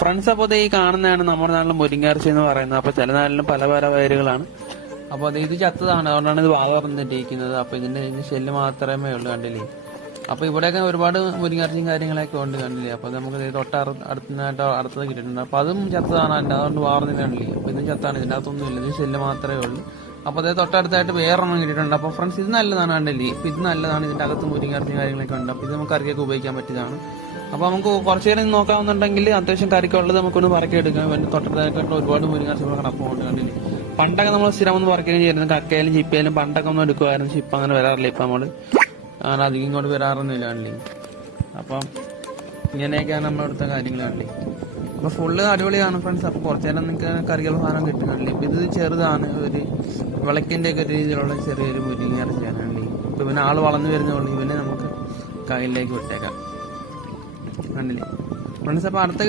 Friends, അപ്പോൾ ഈ കാണുന്നതാണ് നമ്മുടെ നാട്ടിൽ മുരിങ്ങയിറച്ചി എന്ന് പറയുന്നത്. അപ്പൊ ചില നാട്ടിലും പല പല പേരുകളാണ്. അപ്പൊ ഇത് ചത്തതാണ്, അതുകൊണ്ടാണ് ഇത് വാ തുറന്നിട്ടിരിക്കുന്നത്. അപ്പൊ ഇതിന്റെ ഷെല്ല് മാത്രമേ ഉള്ളൂ, കണ്ടില്ലേ. അപ്പൊ ഇവിടെയൊക്കെ ഒരുപാട് മുരിങ്ങയിറച്ചിയും കാര്യങ്ങളൊക്കെ ഉണ്ട്, കണ്ടില്ലേ. അപ്പൊ നമുക്ക് അടുത്തതായിട്ട് അടുത്തത് കിട്ടിയിട്ടുണ്ട്. അപ്പൊ അതും ചത്തതാണ്, അതുകൊണ്ട് വാർന്നില്ല, കണ്ടില്ലേ. അപ്പൊ ഇതും ചത്താണ്, ഇതിന്റെ അകത്തൊന്നും ഇല്ല, ഇത് ഷെല്ല് മാത്രമേ ഉള്ളൂ. അപ്പൊ അതേ തൊട്ടടുത്തായിട്ട് വേറൊന്നും കിട്ടിയിട്ടുണ്ട്. അപ്പൊ ഫ്രണ്ട്സ്, ഇത് നല്ലതാണ്, കണ്ടില്ലേ. ഇപ്പൊ ഇത് നല്ലതാണ്, ഇതിന്റെ അകത്ത് മുരിങ്ങയിറച്ചിയും കാര്യങ്ങളൊക്കെ ഉണ്ട്. അപ്പൊ ഇത് നമുക്ക് കറിക്കൊക്കെ ഉപയോഗിക്കാൻ പറ്റിയതാണ്. അപ്പൊ നമുക്ക് കുറച്ചു നേരം നോക്കാവുന്നുണ്ടെങ്കിൽ അത്യാവശ്യം കറിക്കുള്ളത് നമുക്കൊന്ന് പറക്കി എടുക്കാം. പിന്നെ തൊട്ടടുത്തായിട്ട് ഒരുപാട് മുരിങ്ങയിറച്ചി കിടപ്പുണ്ട്, കണ്ടില്ലേ. പണ്ടൊക്കെ നമ്മൾ സ്ഥിരം ഒന്ന് പറക്കുകയും ചെയ്യുന്നത്, കക്കയിലും ചിപ്പയിലും പണ്ടൊക്കെ ഒന്നും എടുക്കുമായിരുന്നു. പക്ഷെ ഇപ്പൊ അങ്ങനെ വരാറില്ല. ഇപ്പൊ നമ്മള് അങ്ങനെ അധികം ഇങ്ങോട്ട് വരാറൊന്നുമില്ല, കണ്ടില്ലേ. അപ്പം ഇങ്ങനെയൊക്കെയാണ് നമ്മളെടുത്ത കാര്യങ്ങൾ, കണ്ടില്ലേ. അപ്പൊ ഫുള്ള് അടിപൊളിയാണ് ഫ്രണ്ട്സ്. അപ്പൊ കുറച്ചു നേരം നിങ്ങൾക്ക് കറികളുടെ സാധനം കിട്ടും, കണ്ടില്ലേ. ഇപ്പൊ ഇത് ചെറുതാണ്, ഒരു വിളക്കിന്റെ ഒക്കെ രീതിയിലുള്ള ചെറിയൊരു മുരിങ്ങയിറച്ചിയാണ്, കണ്ടില്ലേ. ഇപ്പൊ ഇവന് ആള് വളർന്നു വരുന്നതുകൊണ്ട് ഇവനെ നമുക്ക് കയ്യിലേക്ക് വിട്ടേക്കാം, കണ്ടില്ലേ ഫ്രണ്ട്സ്. അപ്പൊ അടുത്ത